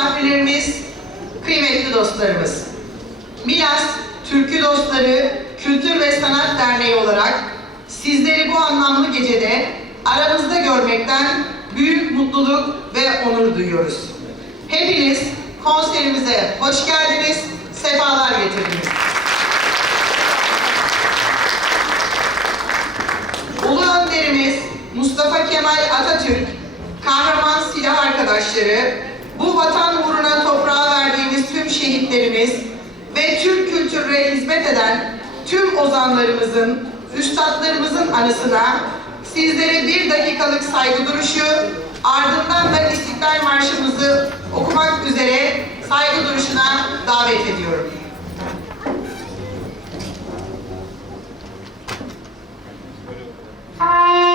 misafirlerimiz, kıymetli dostlarımız. Milas Türkü Dostları Kültür ve Sanat Derneği olarak sizleri bu anlamlı gecede aramızda görmekten büyük mutluluk ve onur duyuyoruz. Hepiniz konserimize hoş geldiniz, sefalar getirdiniz. Ulu Önderimiz Mustafa Kemal Atatürk, kahraman silah arkadaşları, bu vatan uğruna toprağa verdiğimiz tüm şehitlerimiz ve Türk kültürüne hizmet eden tüm ozanlarımızın, üstadlarımızın anısına sizlere bir dakikalık saygı duruşu, ardından da İstiklal Marşımızı okumak üzere saygı duruşuna davet ediyorum. Teşekkür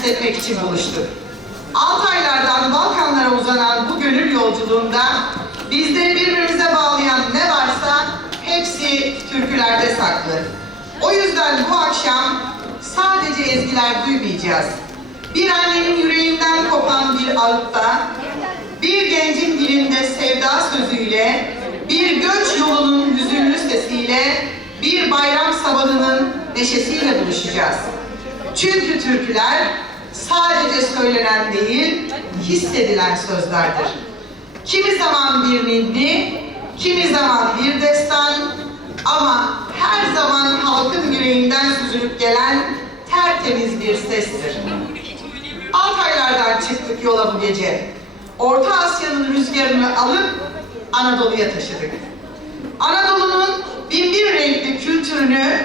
hissetmek için buluştuk. Altaylardan Balkanlara uzanan bu gönül yolculuğunda bizleri birbirimize bağlayan ne varsa hepsi türkülerde saklı. O yüzden bu akşam sadece ezgiler duymayacağız. Bir annenin yüreğinden kopan bir ağıtta, bir gencin dilinde sevda sözüyle, bir göç yolunun hüzünlü sesiyle, bir bayram sabahının neşesiyle buluşacağız. Çünkü türküler sadece söylenen değil, hissedilen sözlerdir. Kimi zaman bir ninni, kimi zaman bir destan ama her zaman halkın yüreğinden süzülüp gelen tertemiz bir sestir. Altaylardan çıktık yola bu gece. Orta Asya'nın rüzgarını alıp Anadolu'ya taşıdık. Anadolu'nun binbir renkli kültürünü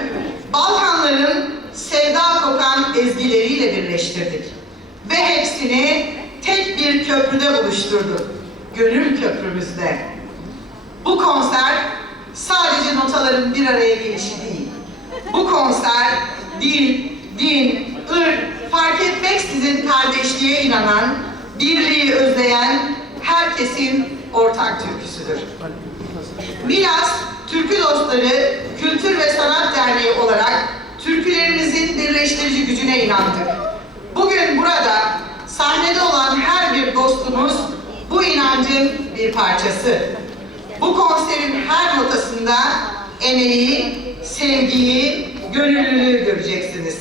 Balkanların sevda kokan ezgileriyle birleştirdik. Ve hepsini tek bir köprüde buluşturduk. Gönül köprümüzde. Bu konser sadece notaların bir araya gelişi değil. Bu konser dil, din, ırk fark etmeksizin kardeşliğe inanan, birliği özleyen herkesin ortak türküsüdür. Milas Türkü Dostları Kültür ve Sanat Derneği olarak birleştirici gücüne inandık. Bugün burada dostumuz, bu inancın bir parçası. Bu konserin her notasında emeği, sevgiyi, gönüllülüğü göreceksiniz.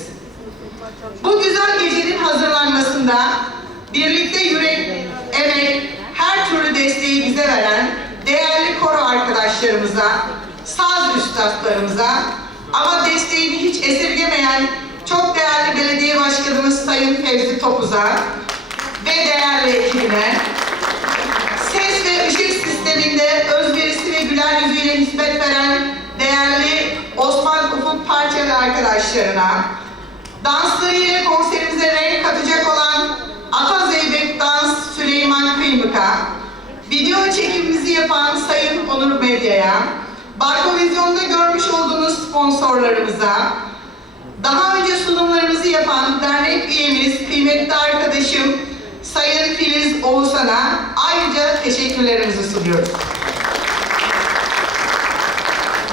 Bu güzel gecenin hazırlanmasında birlikte yürek, emek, her türlü desteği bize veren değerli koro arkadaşlarımıza, saz üstadlarımıza ama desteğini hiç esirgemeyen çok değerli belediye başkanımız Sayın Fevzi Topuz'a ve değerli ekibine, ses ve ışık sisteminde özverisi ve güler yüzüyle hizmet veren değerli Osman Ufuk Parçalı arkadaşlarına, danslarıyla konserimize renk katacak olan Ata Zeybek Dans Süleyman Kıymık'a, video çekimimizi yapan Sayın Onur Medya'ya, Barko Vizyon'da görmüş olduğunuz sponsorlarımıza, daha önce sunumlarımızı yapan dernek üyemiz, kıymetli arkadaşım Sayın Filiz Oğuzhan'a ayrıca teşekkürlerimizi sunuyoruz.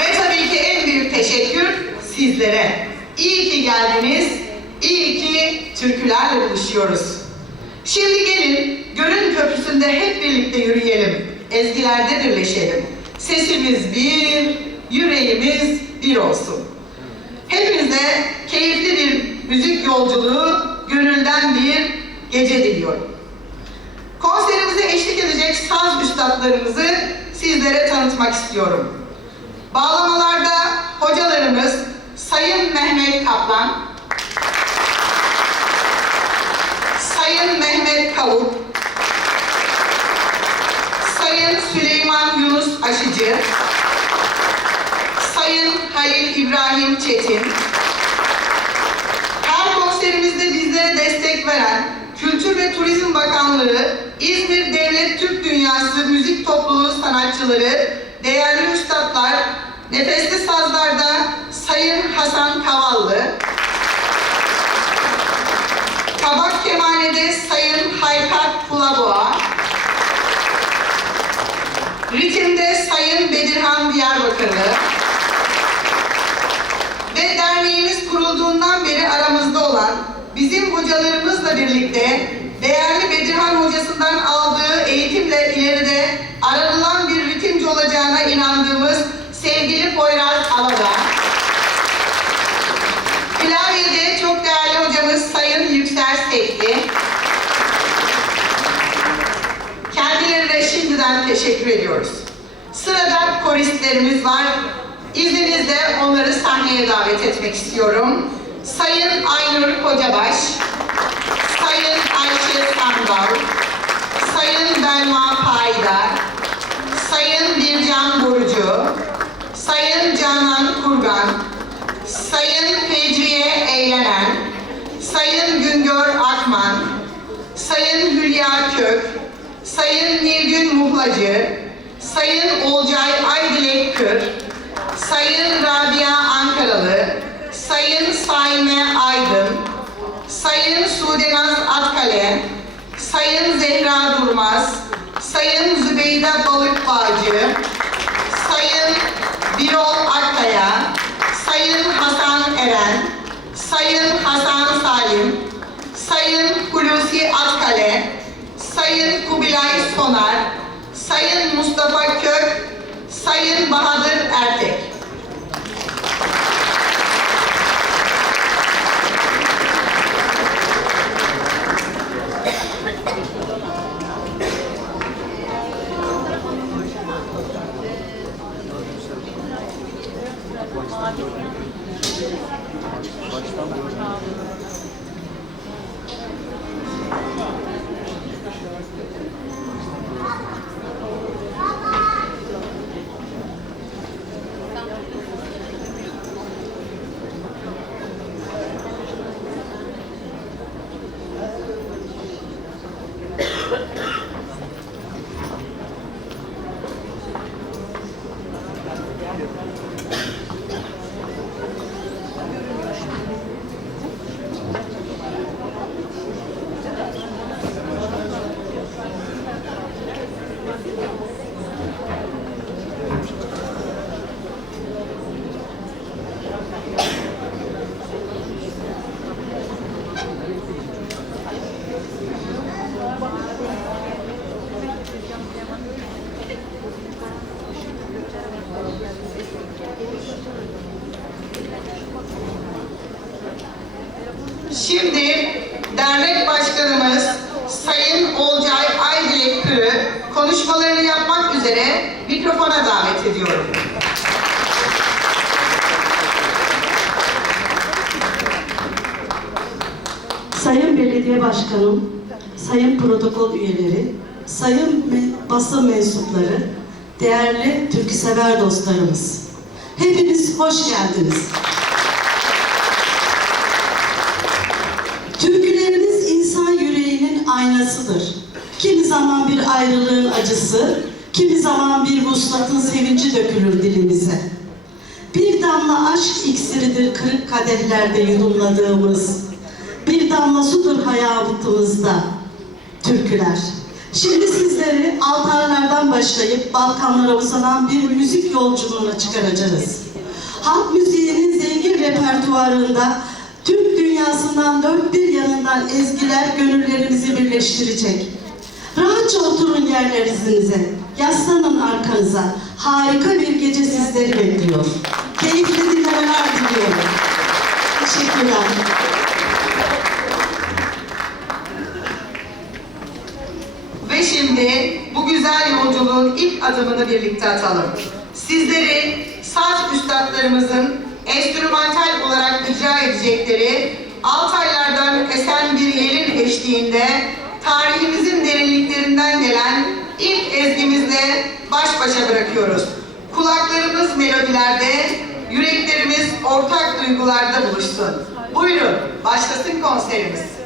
Ve tabii ki en büyük teşekkür sizlere. İyi ki geldiniz, iyi ki türkülerle buluşuyoruz. Şimdi gelin Gölün Köprüsü'nde hep birlikte yürüyelim, ezgilerde birleşelim. Sesimiz bir, yüreğimiz bir olsun. Hepinize keyifli bir müzik yolculuğu, gönülden bir gece diliyorum. Konserimize eşlik edecek saz üstadlarımızı sizlere tanıtmak istiyorum. Bağlamalarda hocalarımız Sayın Mehmet Kaplan, Sayın Mehmet Kavuk, Sayın Süleyman Yunus Aşıcı, Sayın Halil İbrahim Çetin, her konserimizde bizlere destek veren Kültür ve Turizm Bakanlığı, İzmir Devlet Türk Dünyası Müzik Topluluğu sanatçıları, değerli üstadlar, nefesli sazlarda Sayın Hasan Kavallı, Kabak Kemane'de Sayın Haykart Pulaboğa, Ritim'de Sayın Bedirhan Diyarbakırlı, derneğimiz kurulduğundan beri aramızda olan bizim hocalarımızla birlikte değerli Bedirhan hocasından aldığı eğitimle ileride aranılan bir ritimci olacağına inandığımız sevgili Poyraz Alada. Klavyede çok değerli hocamız Sayın Yüksel Sekti. Kendilerine şimdiden teşekkür ediyoruz. Sırada koristlerimiz var. İzninizle onları sahneye davet etmek istiyorum. Sayın Aynur Kocabaş, Sayın Ayşe Sandal, Sayın Belma Paydar, Sayın Bircan Burcu, Sayın Canan Kurgan, Sayın Fecriye Eğlenen, Sayın Güngör Akman, Sayın Hülya Kök, Sayın Nilgün Muhlacı, Sayın Olcay Aydilek Kır, Belediye Başkanım, sayın protokol üyeleri, sayın basın mensupları, değerli türküsever dostlarımız. Hepiniz hoş geldiniz. Türkülerimiz insan yüreğinin aynasıdır. Kimi zaman bir ayrılığın acısı, kimi zaman bir vuslatın sevinci dökülür dilimize. Bir damla aşk iksiridir kırık kadehlerde yudumladığımız. Damla sudur hayatımızda türküler. Şimdi sizleri altarlardan başlayıp Balkanlara uzanan bir müzik yolculuğuna çıkaracağız. Halk müziğinin zengin repertuarında Türk dünyasından dört bir yanından ezgiler gönüllerimizi birleştirecek. Rahatça oturun yerlerinize, yaslanın arkanıza. Harika bir gece sizleri bekliyor. Keyifli dinlemeler diliyorum. Teşekkürler. Ve şimdi bu güzel yolculuğun ilk adımını birlikte atalım. Sizleri saz üstadlarımızın enstrümantal olarak icra edecekleri Altaylardan esen bir yerin eşliğinde tarihimizin derinliklerinden gelen ilk ezgimizle baş başa bırakıyoruz. Kulaklarımız melodilerde, yüreklerimiz ortak duygularda buluşsun. Buyurun, başlasın konserimiz.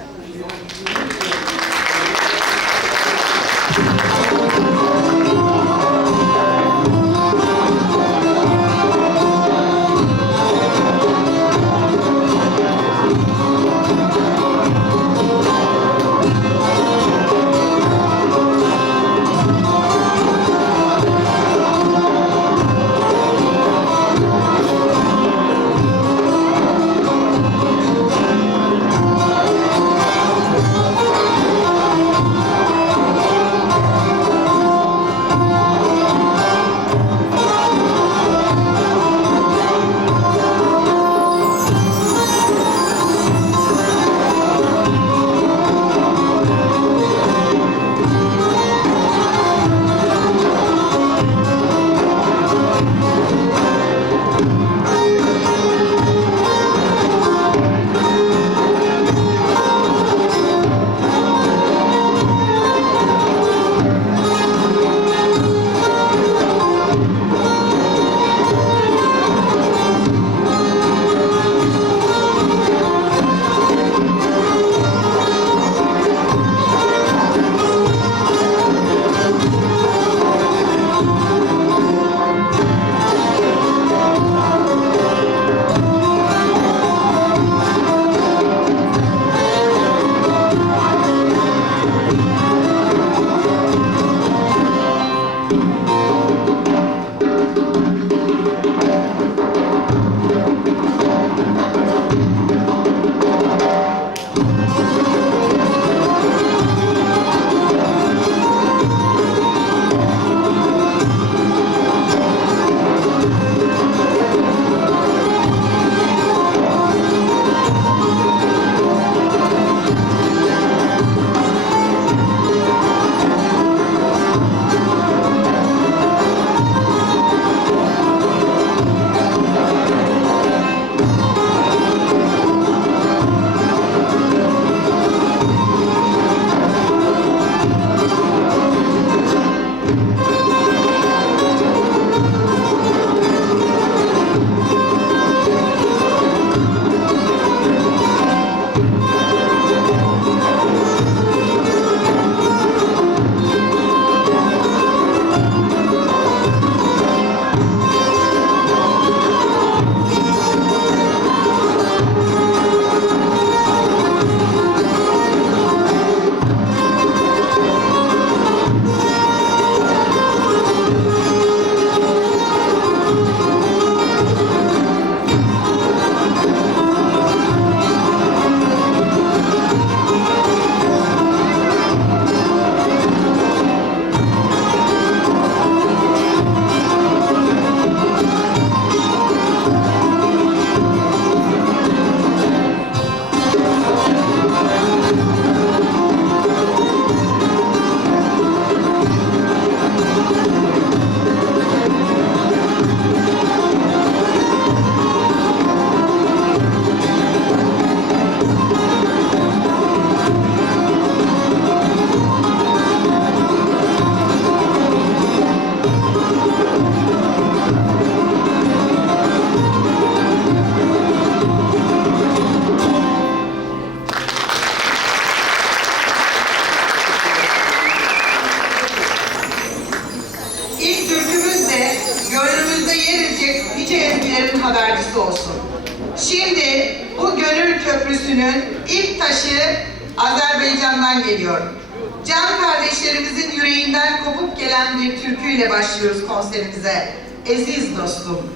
kalbinden kopup gelen bir türküyle başlıyoruz konserimize. Eziz dostum.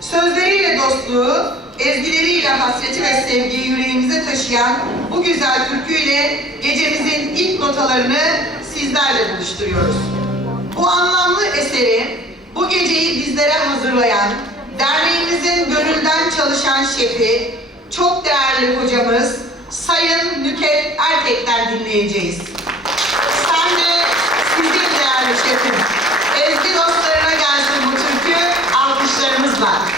Sözleriyle dostluğu, ezgileriyle hasreti ve sevgiyi yüreğimize taşıyan bu güzel türküyle gecemizin ilk notalarını sizlerle buluşturuyoruz. Bu anlamlı eseri bu geceyi bizlere hazırlayan derneğimizin gönülden çalışan şefi, çok değerli hocamız Sayın Nüket Erkek'ten dinleyeceğiz yerleşelim. Ezgi dostlarına gelsin bu türkü alkışlarımızla.